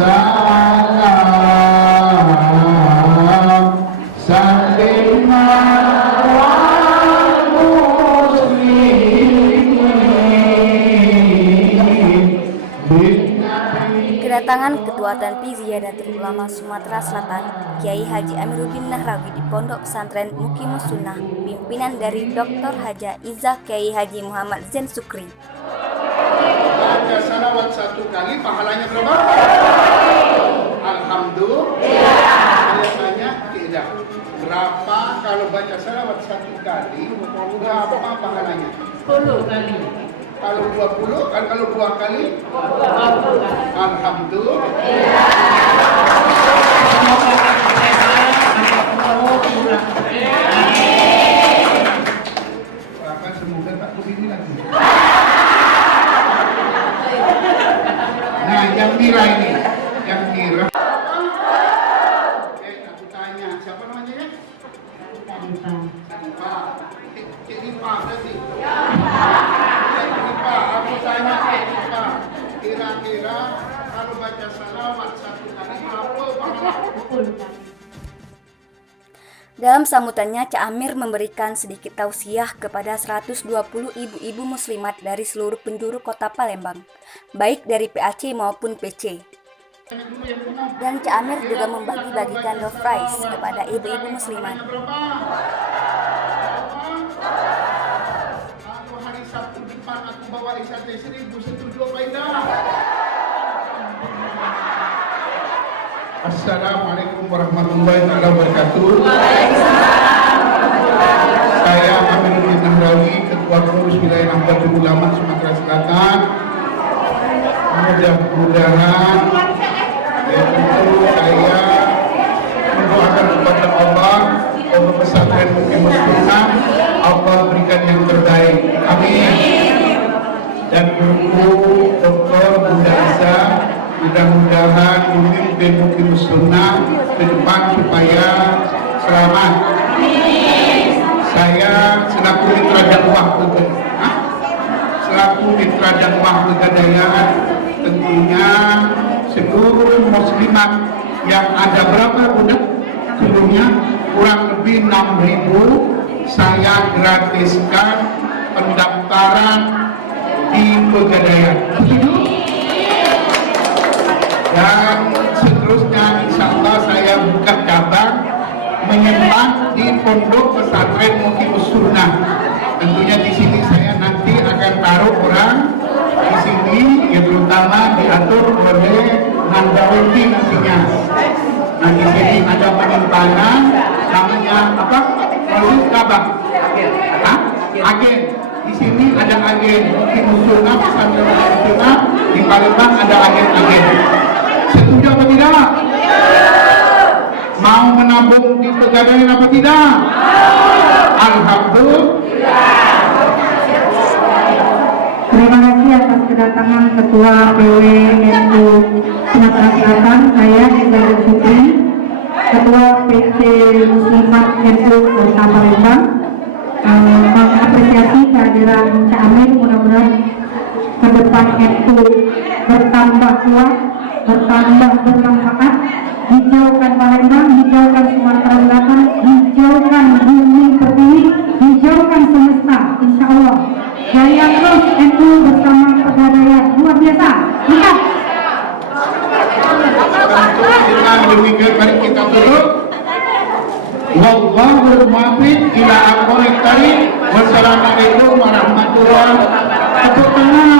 salam salimna wal muslimin. Kedatangan Ketua Tanfi Ziyadatul Ulama Sumatera Selatan, Kiai Haji Amiruddin Nahrawi di Pondok Pesantren Muqimus Sunnah, pimpinan dari Dr. Haja Izzah Kiai Haji Muhammad Zain Sukri. Baca salawat 1 kali, pahalanya berapa? Alhamdulillah. Saya tanya, tidak. Berapa kalau baca salawat 1 kali, berapa pahalanya? 10 kali. Kalau 20, kan kalau 2 kali? 20. Alhamdulillah. Bahkan semoga tak begini lagi. Nah, yang mira ini, yang mira. Aku tanya, siapa namanya? Cik Dipa berarti. Aku tanya Cik Dipa, kira-kira kalau baca salawat 1 kali berapa pahala? Dalam sambutannya, Cak Amir memberikan sedikit tausiah kepada 120 ibu-ibu muslimat dari seluruh penjuru kota Palembang, baik dari PAC maupun PC. Dan Cak Amir juga membagi-bagikan love rice kepada ibu-ibu muslimat. Kalau hari Sabtu depan aku bawa SAT 1000, setuju apa tidak? Assalamualaikum warahmatullahi wabarakatuh. Saya Amiruddin Nahrawi, Ketua Pengurus Wilayah Nahdlatul Ulama Sumatera Selatan. Mudah-mudahan saya mendoakan kepada Allah, Pondok Pesantren Muqimus Sunnah, Allah berikan yang terbaik. Amin. Dan Ibu Dr. Bunda Isa, mudah-mudahan memimpin Muqimus Sunnah ke depan supaya selamat. Saya selaku mitra dakwah Pegadaian, tentunya seluruh muslimat yang ada berapa budak sebelumnya kurang lebih 6.000 saya gratiskan pendaftaran di Pegadaian. Dan seterusnya insya Allah saya buka cabang menyembah di Pondok Pesantren Muqimus Sunnah. Tentunya di sini saya nanti akan taruh orang di sini, ya terutama diatur oleh Nandawati nantinya. Nah di sini ada penyimpanan namanya apa? Maulid Kabah. Agen. Di sini ada agen Muqimus Sunnah, Pesantren Muqimus Sunnah. Di Palembang ada agen-agen. Setuju apa tidak? Mau menabung di Pegadaian apa tidak? Alhamdulillah. Terima kasih atas kedatangan Ketua PWNU Sumatera Selatan, saya Zain Sukri, Ketua PC Muslimat NU Kota Palembang, mengapresiasi kehadiran Cak Amir. Mudah-mudahan ke depan NU bertambah kuat, bertambah bermanfaat. Hijaukan Palembang, hijaukan Sumatera Selatan, hijaukan bumi pertiwi, hijaukan semesta, insya Allah. Jaya terus NU bersama Pegadaian, luar biasa. Lihat. Dengan demikian mari kita duduk. Wallahul muwaffiq ila aqwamit thariq. Wassalamualaikum warahmatullahi wabarakatuh.